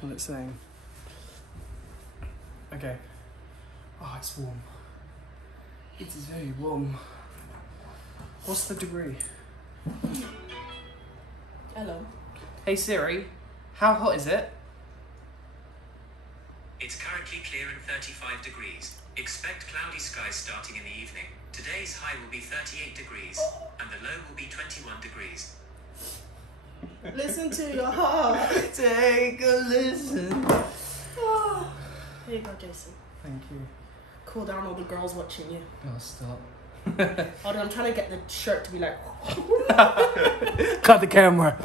what it's saying. Okay. Oh, it's warm. It is very warm. What's the degree? Hello. Hey Siri, how hot is it? It's currently clear and 35 degrees. Expect cloudy skies starting in the evening. Today's high will be 38 degrees, and the low will be 21 degrees. Listen to your heart. Take a listen. Oh. Here you go, Jason. Thank you. Cool down, all the girls watching you. Oh, stop. Hold on, I'm trying to get the shirt to be like... Cut the camera.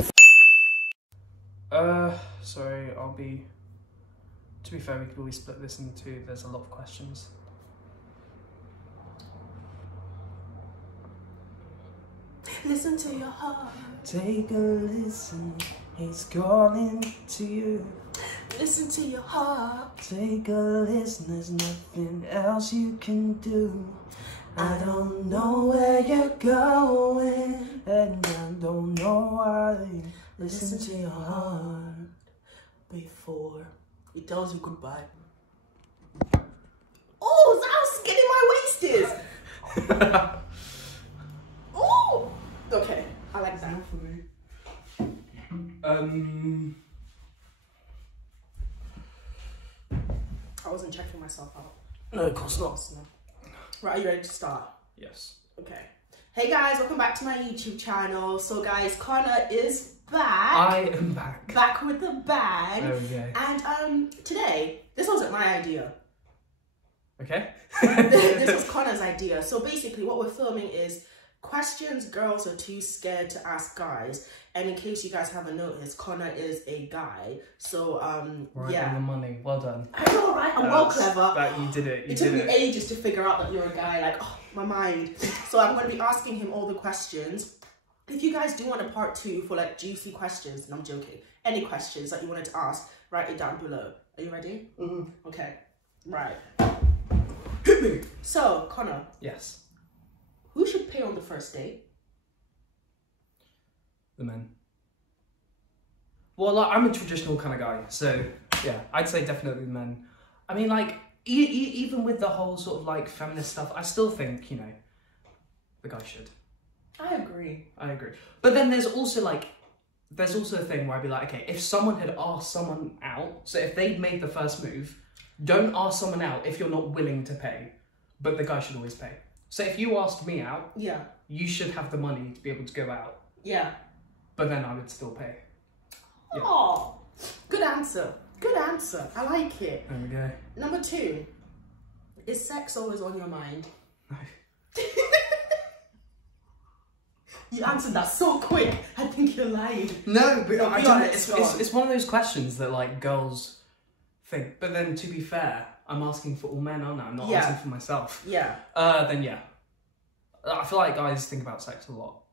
Sorry, to be fair, we could always split this into, there's a lot of questions. Listen to your heart. Take a listen, he's calling to you. Listen to your heart. Take a listen, there's nothing else you can do. I don't know where you're going, and I don't know why. Listen to your heart before it tells you goodbye. Oh, that's how skinny my waist is. Oh, okay, I like that. I wasn't checking myself out. No, of course not. No. Right, are you ready to start? Yes. Okay. Hey guys, welcome back to my YouTube channel. So guys, Connor is back. I am back. Back with the bang. Okay. And today, this wasn't my idea. Okay. This was Connor's idea. So basically what we're filming is questions girls are too scared to ask guys. And in case you guys haven't noticed, Connor is a guy. So right yeah. on the money. Well done. I know, right? I'm well clever. That you did it. It took me ages to figure out that you're a guy. Like, oh, my mind. So I'm going to be asking him all the questions. If you guys do want a part 2 for like juicy questions, and I'm joking, any questions that you wanted to ask, write it down below. Are you ready? Mm-hmm. Okay. Right. Hit me. So, Connor. Yes. Who should pay on the first date? The men. Well, like, I'm a traditional kind of guy, so yeah, I'd say definitely the men. I mean, like, even with the whole sort of like feminist stuff, I still think, you know, the guy should. I agree. I agree. But then there's also a thing where I'd be like, okay, if someone had asked someone out, so if they'd made the first move, don't ask someone out if you're not willing to pay, but the guy should always pay. So if you asked me out, yeah, you should have the money to be able to go out. Yeah. But then I would still pay. Yeah. Oh, good answer. Good answer. I like it. There we go. Number 2. Is sex always on your mind? No. You answered that so quick. I think you're lying. No, but I don't. Honest, it's one of those questions that like girls think. But then to be fair, I'm asking for all men, aren't I? I'm not asking for myself. Yeah. Then yeah. I feel like guys think about sex a lot.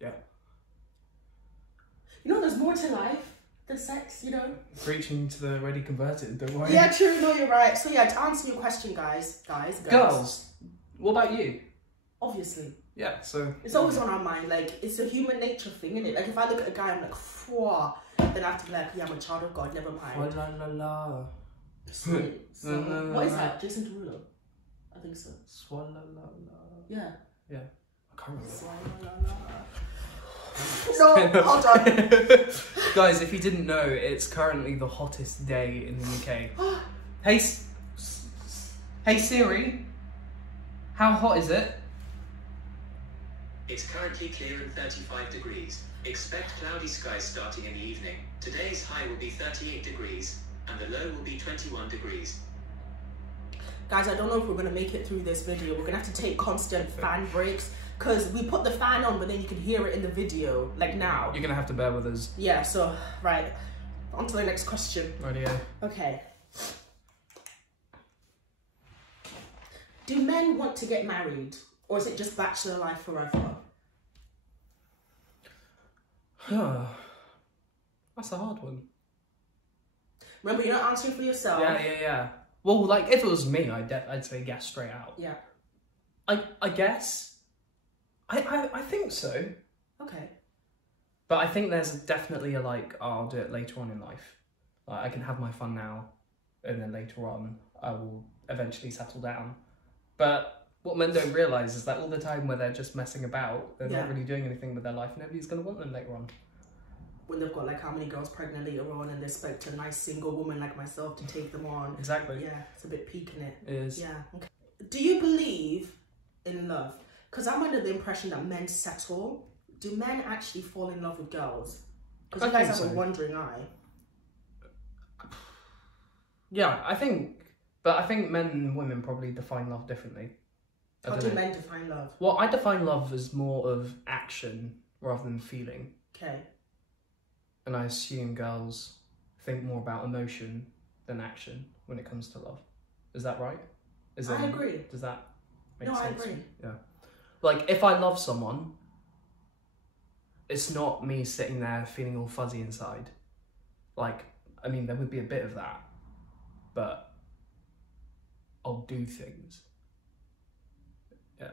Yeah. You know, there's more to life than sex, you know? Preaching to the already converted, don't worry. Yeah, true, no, you're right. So yeah, to answer your question, guys. Girls, what about you? Obviously. Yeah, so... It's always on our mind, like, it's a human nature thing, isn't it? Like, if I look at a guy, I'm like, pwah, then I have to be like, yeah, I'm a child of God, never mind. La la la. Sweet. So, what is that? Jason Derulo? I think so. Swalla la la. Yeah. Yeah. I can't remember. Swalla la la. No, hold on. Guys, if you didn't know, it's currently the hottest day in the UK. Hey Siri, how hot is it? It's currently clear and 35 degrees. Expect cloudy skies starting in the evening. Today's high will be 38 degrees, and the low will be 21 degrees. Guys, I don't know if we're going to make it through this video. We're going to have to take constant fan breaks, because we put the fan on, but then you can hear it in the video, like now. You're going to have to bear with us. Yeah, so, right. On to the next question. Radio. Okay. Do men want to get married? Or is it just bachelor life forever? That's a hard one. Remember, you're not answering for yourself. Yeah. Well, like, if it was me, I'd say yes straight out. Yeah. I guess. I think so. Okay. But I think there's definitely a, like, oh, I'll do it later on in life. Like, I can have my fun now, and then later on, I will eventually settle down. But what men don't realise is that all the time where they're just messing about, they're not really doing anything with their life. Nobody's going to want them later on. When they've got like how many girls pregnant later on and they expect a nice single woman like myself to take them on. Exactly. Yeah, it's a bit peak in it. It is. Yeah. Okay. Do you believe in love? Because I'm under the impression that men settle. Do men actually fall in love with girls? Because you guys have a wandering eye. Yeah, I think men and women probably define love differently. How do men define love? Well, I define love as more of action rather than feeling. Okay. And I assume girls think more about emotion than action when it comes to love. Is that right? I agree. Does that make sense? No, I agree. Yeah. Like, if I love someone, it's not me sitting there feeling all fuzzy inside. Like, I mean, there would be a bit of that, but I'll do things. Yeah.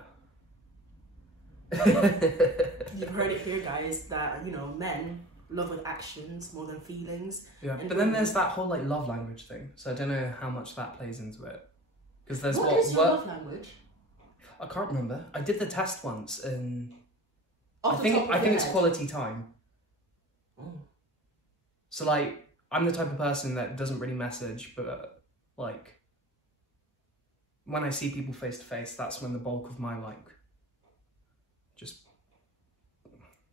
You've heard it here, guys, that, men love with actions more than feelings. Yeah, but then there's that whole, like, love language thing. So I don't know how much that plays into it. Because there's what is your love language? I can't remember. I did the test once, and I think it's quality time. Oh. So, like, I'm the type of person that doesn't really message, but, like, when I see people face to face, that's when the bulk of my, like, just,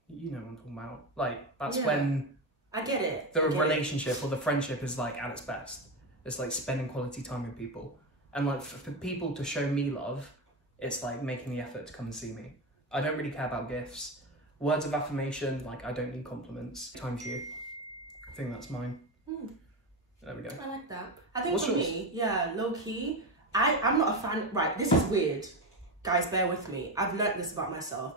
you know what I'm talking about. Like, that's when I get it. The relationship or the friendship is, like, at its best. It's, like, spending quality time with people. And, like, for people to show me love, it's, like, making the effort to come and see me. I don't really care about gifts. Words of affirmation, like, I don't need compliments. Time for you. I think that's mine. There we go. I like that. I think for me, low-key, I'm not a fan. Right, this is weird. Guys, bear with me. I've learnt this about myself.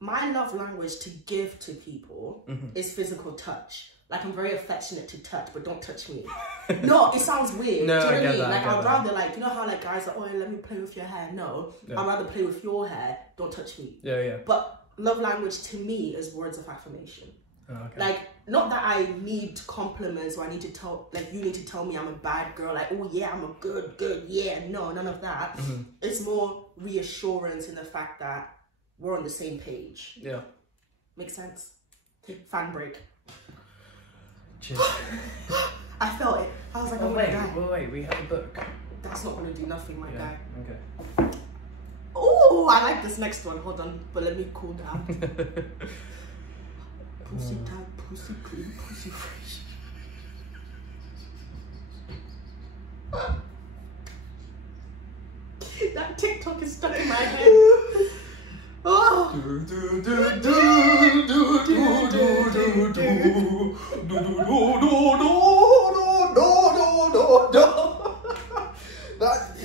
My love language to give to people is physical touch. Like, I'm very affectionate to touch, but don't touch me. No, it sounds weird. No, do you know what I mean? that, Like, I'd rather, like, you know how, like, guys are, oh, let me play with your hair. No, I'd rather play with your hair. Don't touch me. Yeah. But love language to me is words of affirmation. Oh, okay. Like, not that I need compliments or I need to tell, like, you need to tell me I'm a bad girl. Like, oh, yeah, I'm a good, yeah. No, none of that. It's more reassurance in the fact that we're on the same page. Yeah. Makes sense? Fan break. Cheers. I felt it. I was like, oh my God. Wait, we have a book. That's not going to do nothing, my guy. Okay. Oh, I like this next one. Hold on, but let me cool down. Pussy tight, pussy clean, pussy fresh. That TikTok is stuck in my head. Oh.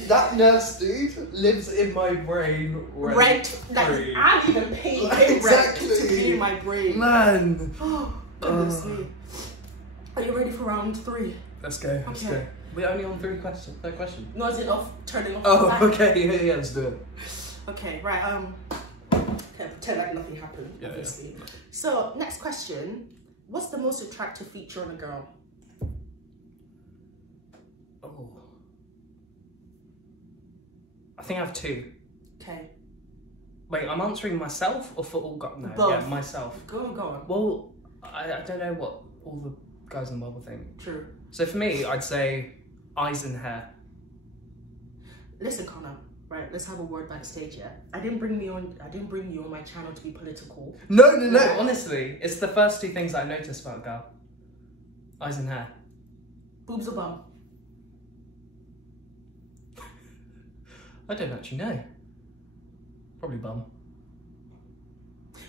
That nurse dude lives in my brain Rent. Like, I'm even paying rent to be in my brain. Man. Oh, goodness me. Are you ready for round 3? Let's go. Let's go. We're only on 3 questions. No question. No, is it off? Turning off. Oh, okay. Yeah, let's do it. Okay, right. Okay, pretend like nothing happened. Obviously. Yeah. So, next question: what's the most attractive feature on a girl? Oh, I think I have 2. Okay. Wait, I'm answering myself or for all guys? No, both. Yeah, myself. Go on. Well, I don't know what all the guys in the world will think. True. So for me, I'd say eyes and hair. Listen, Connor. Right, let's have a word backstage. Yeah, I didn't bring you on my channel to be political. No. Honestly, it's the first 2 things that I noticed about a girl. Eyes and hair. Boobs or bum? I don't actually know. Probably bum.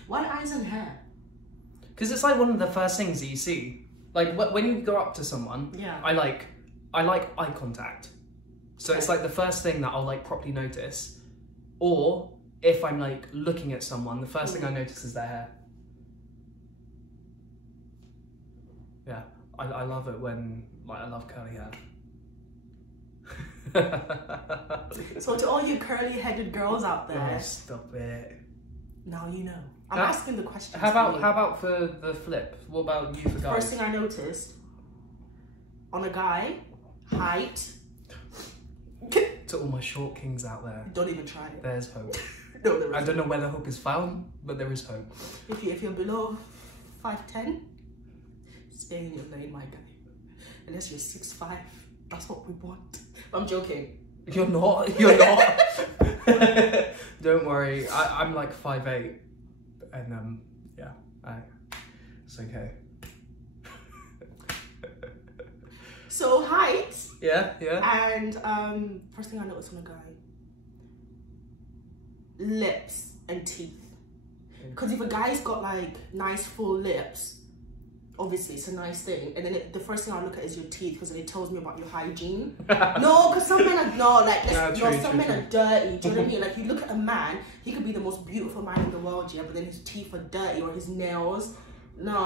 Why eyes and hair? Because it's like one of the first things that you see. Like when you go up to someone, I like eye contact. So it's like the first thing that I'll like properly notice. Or if I'm like looking at someone, the first thing I notice is their hair. Yeah, I love it when, like, I love curly hair. So to all you curly-headed girls out there, oh, stop it. Now you know. I'm asking the question. How about for the flip? What about you for guys? First thing I noticed, on a guy, height. To all my short kings out there, Don't even try it. there's hope. No, there I isn't. don't know where the hope is found, but there is hope. If you're below 5'10", stay in your lane, my guy. Unless you're 6'5", that's what we want. I'm joking. You're not. You're not. Don't worry. I'm like 5'8", and yeah, it's okay. So height. Yeah, yeah. And first thing I noticed on a guy, lips and teeth. Because if a guy's got like nice full lips, obviously it's a nice thing. And then the first thing I look at is your teeth, because then it tells me about your hygiene. No, because some men are some men are dirty. Do you know what I mean? Like you look at a man, he could be the most beautiful man in the world, yeah, but then his teeth are dirty or his nails. No,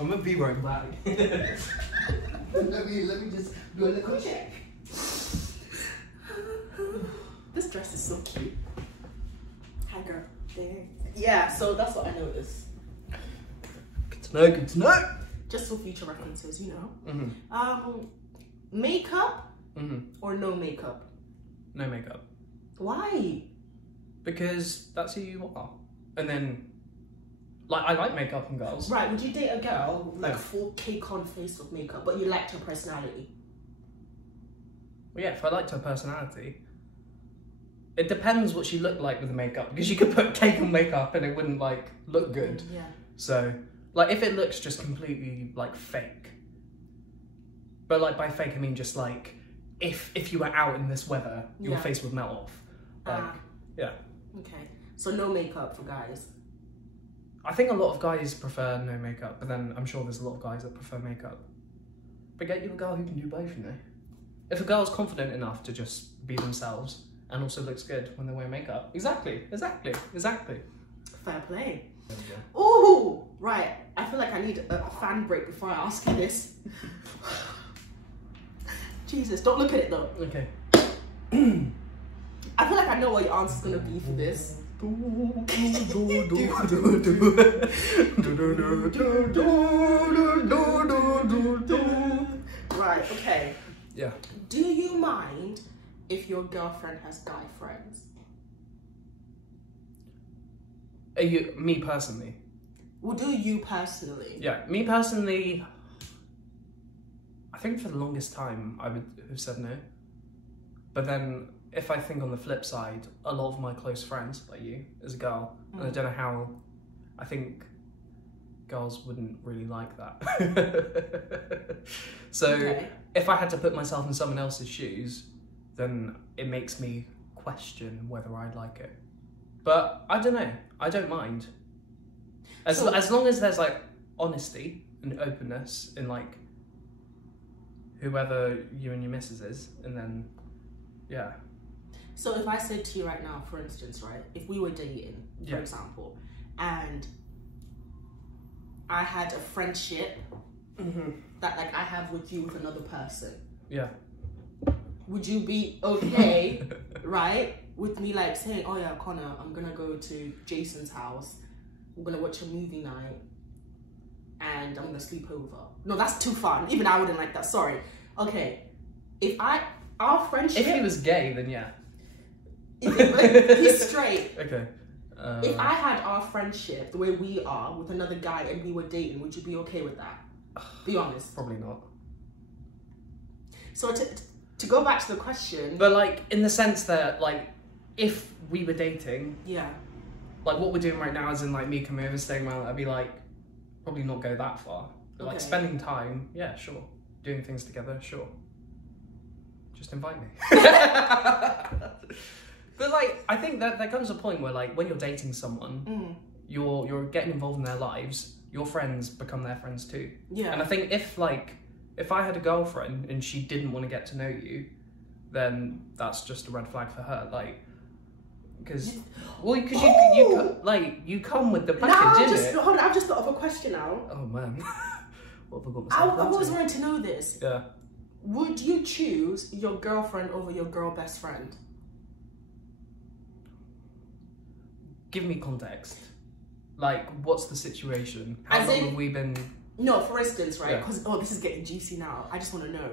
I'm gonna be right back. let me just do a little check. This dress is so cute. Hi girl. There. Yeah, so that's what I noticed. Good to know, good to know. Just for future references, you know. Mm-hmm. Makeup Mm-hmm. or no makeup? No makeup. Why? Because that's who you are. And then, like, I like makeup on girls. Right, would you date a girl with like No. full cake on face of makeup, but you liked her personality? Well, yeah, if I liked her personality. It depends what she looked like with the makeup, because you could put cake on makeup and it wouldn't, like, look good. Yeah. So, like, if it looks just completely, like, fake. But, like, by fake, I mean just, like, if you were out in this weather, your Yeah. face would melt off. Like, yeah. Okay. So no makeup for guys. I think a lot of guys prefer no makeup, but then I'm sure there's a lot of guys that prefer makeup. But get you a girl who can do both, you know? If a girl's confident enough to just be themselves and also looks good when they wear makeup. Exactly. Fair play. There we go. Ooh, right. I feel like I need a fan break before I ask you this. Jesus, don't look at it though. Okay. I feel like I know what your answer's gonna be for this. Right, okay. Yeah. Do you mind if your girlfriend has guy friends? Me personally? Well, do you personally? Yeah, me personally, I think for the longest time I would have said no. But then if I think on the flip side, a lot of my close friends, like you, as a girl, and I don't know how, I think girls wouldn't really like that. So Okay. if I had to put myself in someone else's shoes, then it makes me question whether I'd like it. But I don't know, I don't mind. As long as there's like honesty and openness in like whoever you and your missus is, and then yeah. So if I said to you right now, for instance, right, if we were dating, for Yeah. example, and I had a friendship that like I have with you with another person, Yeah. would you be okay, right, with me like saying, oh yeah, Connor, I'm gonna go to Jason's house, we're gonna watch a movie night, and I'm gonna sleep over? No, that's too fun. Even I wouldn't like that. Sorry. Okay, our friendship. If he was gay, then yeah. He's straight. Okay. If I had our friendship the way we are with another guy and we were dating, would you be okay with that? Be honest. Probably not. So to go back to the question. But like in the sense that like if we were dating, Yeah. like what we're doing right now is in like me coming over, staying around, I'd be like probably not go that far. But like Okay. spending time, yeah, sure. Doing things together, sure. Just invite me. But like I think that there comes a point where like when you're dating someone, you're getting involved in their lives, your friends become their friends too. Yeah. And I think if I had a girlfriend and she didn't want to get to know you, then that's just a red flag for her. Like, because you come with the package, innit? Hold on, I've just thought of a question now. Oh man, what have I got I've myself always into? wanted to know this. Yeah. Would you choose your girlfriend over your girl best friend? Give me context. Like, what's the situation? How As long in- have we been No, for instance, right? Yeah. Because this is getting juicy now. I just want to know.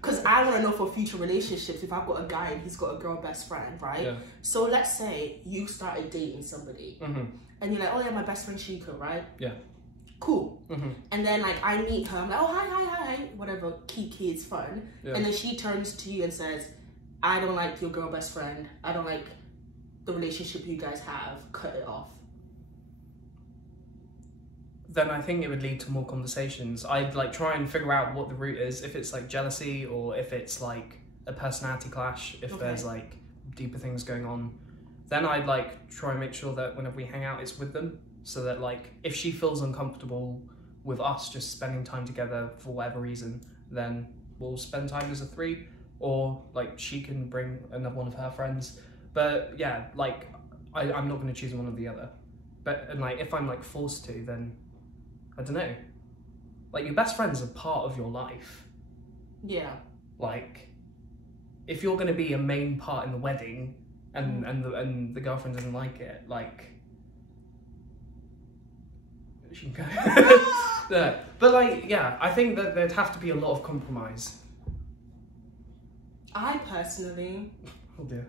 Because I want to know for future relationships, if I've got a guy and he's got a girl best friend, right? Yeah. So let's say you started dating somebody, and you're like, oh yeah, my best friend Shika, right? Yeah. Cool. And then like I meet her, I'm like, oh hi, whatever, Kiki, it's fun. Yeah. And then she turns to you and says, I don't like your girl best friend. I don't like the relationship you guys have. Cut it off. Then I think it would lead to more conversations. I'd like try and figure out what the root is, if it's like jealousy or if it's like a personality clash, if there's like deeper things going on. Then I'd like try and make sure that whenever we hang out, it's with them. So that like if she feels uncomfortable with us just spending time together for whatever reason, then we'll spend time as a 3, or like she can bring another one of her friends. But yeah, like I'm not going to choose one or the other. But and like if I'm like forced to, then I don't know. Like your best friends are part of your life. Yeah. Like if you're going to be a main part in the wedding, and the girlfriend doesn't like it, like she can go. Yeah. But like yeah, I think that there'd have to be a lot of compromise. I personally... Oh dear.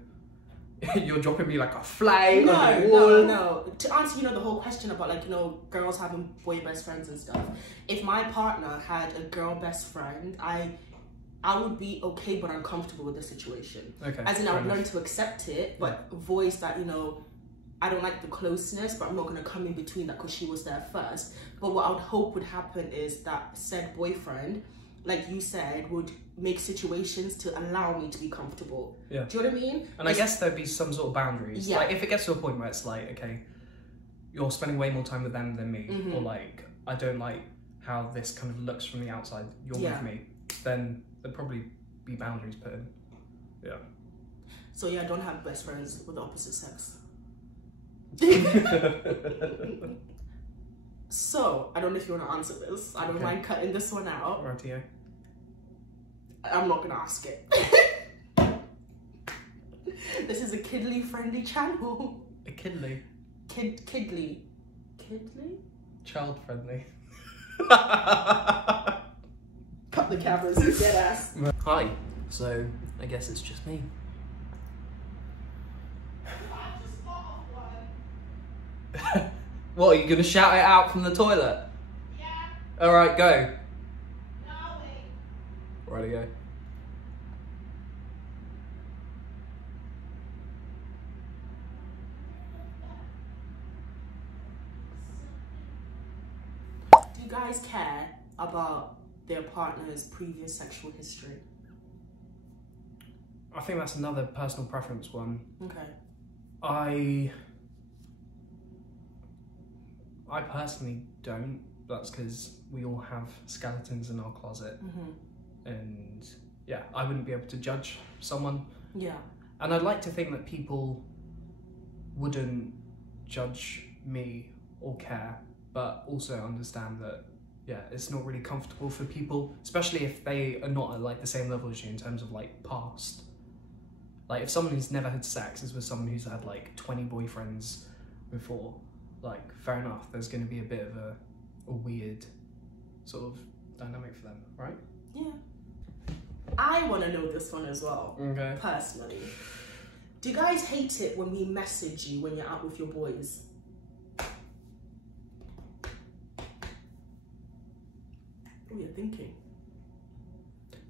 You're dropping me like a fly. No. To answer, the whole question about like, girls having boy best friends and stuff. If my partner had a girl best friend, I would be okay but uncomfortable with the situation. Okay. As in, I would learn to accept it, but voice that, I don't like the closeness, but I'm not going to come in between that because she was there first. But what I would hope would happen is that said boyfriend, like you said, would make situations to allow me to be comfortable. Yeah. Do you know what I mean? And I guess there'd be some sort of boundaries. Yeah. Like if it gets to a point where it's like, okay, you're spending way more time with them than me, or like I don't like how this kind of looks from the outside, you're with me, then there'd probably be boundaries put in. Yeah. So yeah, don't have best friends with the opposite sex. So, I don't know if you want to answer this. I don't mind cutting this one out. Rightio. I'm not going to ask it. This is a kidly-friendly channel. A kidly. Kidly? Child friendly. Cut the cameras, dead ass. Hi. So, I guess it's just me. What, are you going to shout it out from the toilet? Yeah. Alright, go. No, wait. Righty go. Do you guys care about their partner's previous sexual history? I think that's another personal preference one. Okay. I personally don't. That's because we all have skeletons in our closet. And yeah, I wouldn't be able to judge someone. Yeah. And I'd like to think that people wouldn't judge me or care, but also understand that, yeah, it's not really comfortable for people, especially if they are not at like the same level as you in terms of like past. Like if someone who's never had sex is with someone who's had like 20 boyfriends before, like fair enough, there's going to be a bit of a weird sort of dynamic for them, right? Yeah. I want to know this one as well. Okay. Personally. Do you guys hate it when we message you when you're out with your boys? What are you thinking?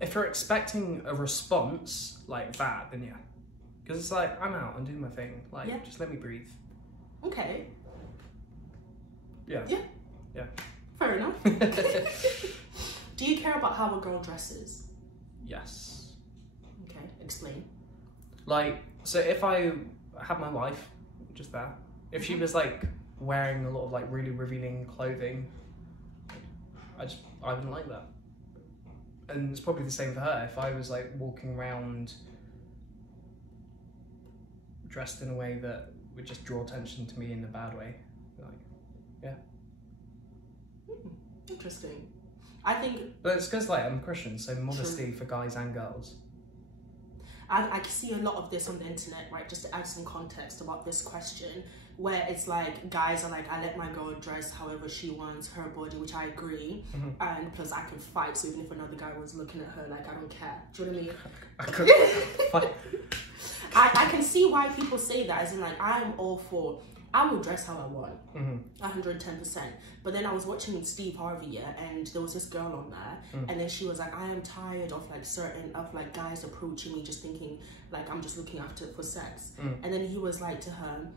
If you're expecting a response like that, then yeah. Because it's like, I'm out, I'm doing my thing. Like, just let me breathe. Okay. Yeah. Yeah. Yeah. Fair enough. Do you care about how a girl dresses? Yes. Okay, explain. Like, so if I had my wife, just that, if she was like wearing a lot of like really revealing clothing, I wouldn't like that. And it's probably the same for her. If I was like walking around dressed in a way that would just draw attention to me in a bad way, like, yeah. Interesting. I think... But it's because like I'm Christian, so modesty for guys and girls. I see a lot of this on the internet, right? Just to add some context about this question. where it's like guys are like, I let my girl dress however she wants her body, which I agree, and plus I can fight, so even if another guy was looking at her, like, I don't care. Do you know what I mean? I can see why people say that, as in like, I'm all for, I will dress how I want, 110%. But then I was watching Steve Harvey, and there was this girl on there, and then she was like, I am tired of like guys approaching me just thinking like I'm just looking after for sex. And then he was like to her,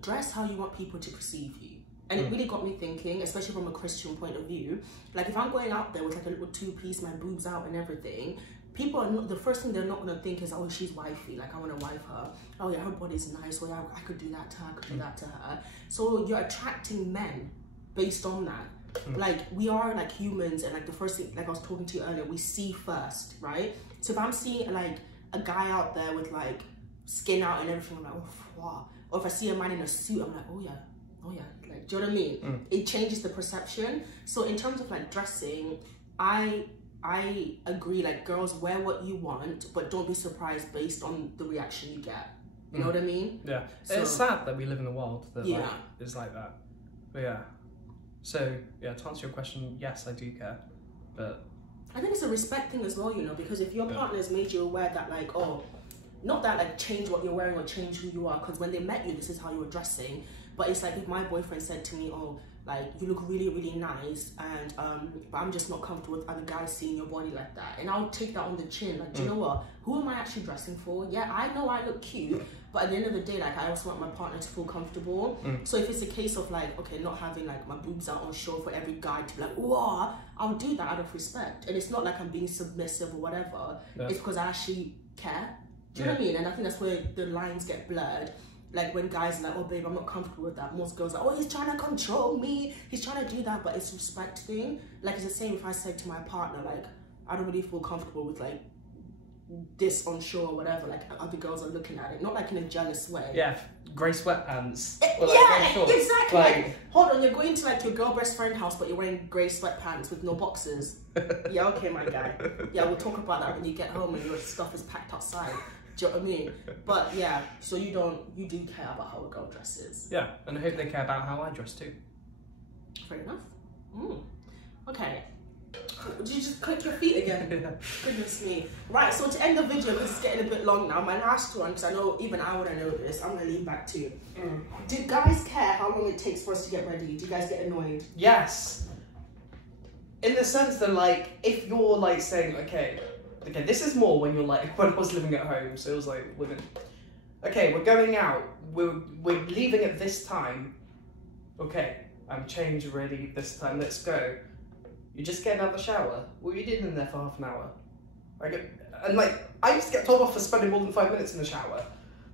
dress how you want people to perceive you. And it really got me thinking, especially from a Christian point of view. Like, if I'm going out there with like a little two-piece, my boobs out and everything, people are not, the first thing they're not going to think is, oh, she's wifey, like I want to wife her. Oh yeah, her body's nice, well, I could do that to her, I could do that to her. So you're attracting men based on that. Like, we are like humans, and like the first thing, like I was talking to you earlier, we see first, right? So if I'm seeing like a guy out there with like skin out and everything, I'm like, oh, wow. Or if I see a man in a suit, I'm like, oh yeah, like, do you know what I mean? It changes the perception. So in terms of like dressing, I agree, like, girls, wear what you want, but don't be surprised based on the reaction you get. You know what I mean? Yeah. So, it's sad that we live in a world that like, is like that. But yeah. So, yeah, to answer your question, yes, I do care. But I think it's a respect thing as well, you know, because if your partner has made you aware that, like, oh, not that like change what you're wearing or change who you are, because when they met you, this is how you were dressing. But it's like if my boyfriend said to me, oh, like, you look really, really nice, and but I'm just not comfortable with other guys seeing your body like that, and I'll take that on the chin. Like, do you know what? Who am I actually dressing for? Yeah, I know I look cute, but at the end of the day, like, I also want my partner to feel comfortable. So if it's a case of like, okay, not having like my boobs out on show for every guy to be like, whoa, I'll do that out of respect, and it's not like I'm being submissive or whatever. It's because I actually care. Do you know what I mean? And I think that's where the lines get blurred. Like, when guys are like, oh babe, I'm not comfortable with that. Most girls are like, oh, he's trying to control me, he's trying to do that. But it's a respect thing. Like, it's the same if I said to my partner, like, I don't really feel comfortable with like this on show or whatever, like other girls are looking at it, not like in a jealous way. Yeah, grey sweatpants. Or like yeah, exactly. Like, hold on, you're going to like your girl best friend house, but you're wearing grey sweatpants with no boxers. Yeah, okay, my guy. Yeah, we'll talk about that when you get home and your stuff is packed outside. Do you know what I mean? But yeah, so you do care about how a girl dresses. Yeah, and I hope they care about how I dress too. Fair enough. Okay. Did you just click your feet again? Goodness me. Right, so to end the video, because it's getting a bit long now, my last one, because I know even I want to know this, I'm going to lean back to you. Do guys care how long it takes for us to get ready? Do you guys get annoyed? Yes. In the sense that, like, if you're, like, saying, okay, this is more when you're, like, when I was living at home, so it was, like, women. Okay, we're going out, we're leaving at this time. Okay, I'm changed ready this time, let's go. You just get out of the shower. Well, you did in there for half an hour. I used to get told off for spending more than 5 minutes in the shower.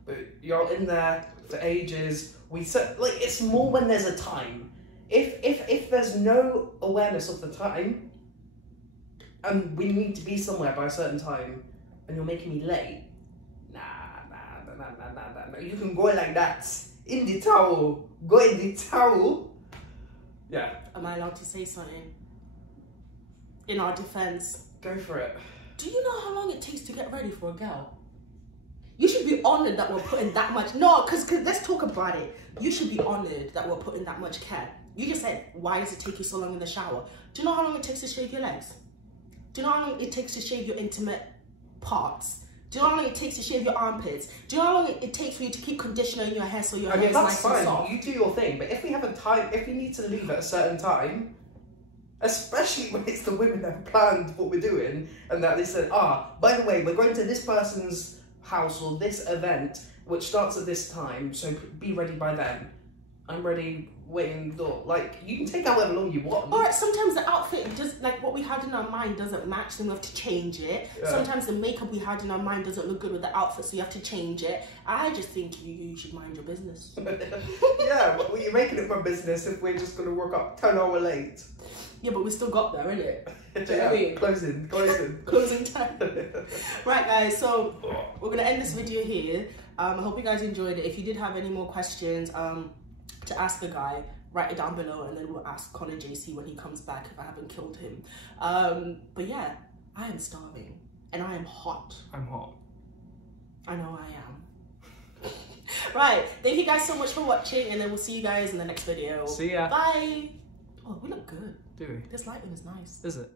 But you're in there for ages. It's more when there's a time. If there's no awareness of the time, and we need to be somewhere by a certain time, and you're making me late, nah. You can go like that. In the towel. Go in the towel. Yeah. Am I allowed to say something? In our defense, go for it. Do you know how long it takes to get ready for a girl? You should be honored that we're putting that much. No, because let's talk about it. You should be honored that we're putting that much care. You just said, why does it take you so long in the shower? Do you know how long it takes to shave your legs? Do you know how long it takes to shave your intimate parts? Do you know how long it takes to shave your armpits? Do you know how long it takes for you to keep conditioner in your hair so your hair is nice and soft? You do your thing, but if we have a time, if we need to leave at a certain time, especially when it's the women that have planned what we're doing, and that they said, by the way, we're going to this person's house or this event, which starts at this time, so be ready by then. I'm ready, waiting the door. Like, you can take however long you want. Or sometimes the outfit, just like what we had in our mind doesn't match, then we have to change it. Yeah. Sometimes the makeup we had in our mind doesn't look good with the outfit, so you have to change it. I just think you should mind your business. Yeah, well, you're making it my business if we're just going to work up 10 hours late. Yeah, but we still got there, innit? Do you know what I mean? Closing time. Right, guys, so we're going to end this video here. I hope you guys enjoyed it. If you did have any more questions to ask the guy, write it down below, and then we'll ask Connor JC when he comes back if I haven't killed him. But yeah, I am starving, and I am hot. I'm hot. I know I am. Right. Thank you guys so much for watching, and then we'll see you guys in the next video. See ya. Bye. Oh, we look good. Do we? This lighting is nice. Is it?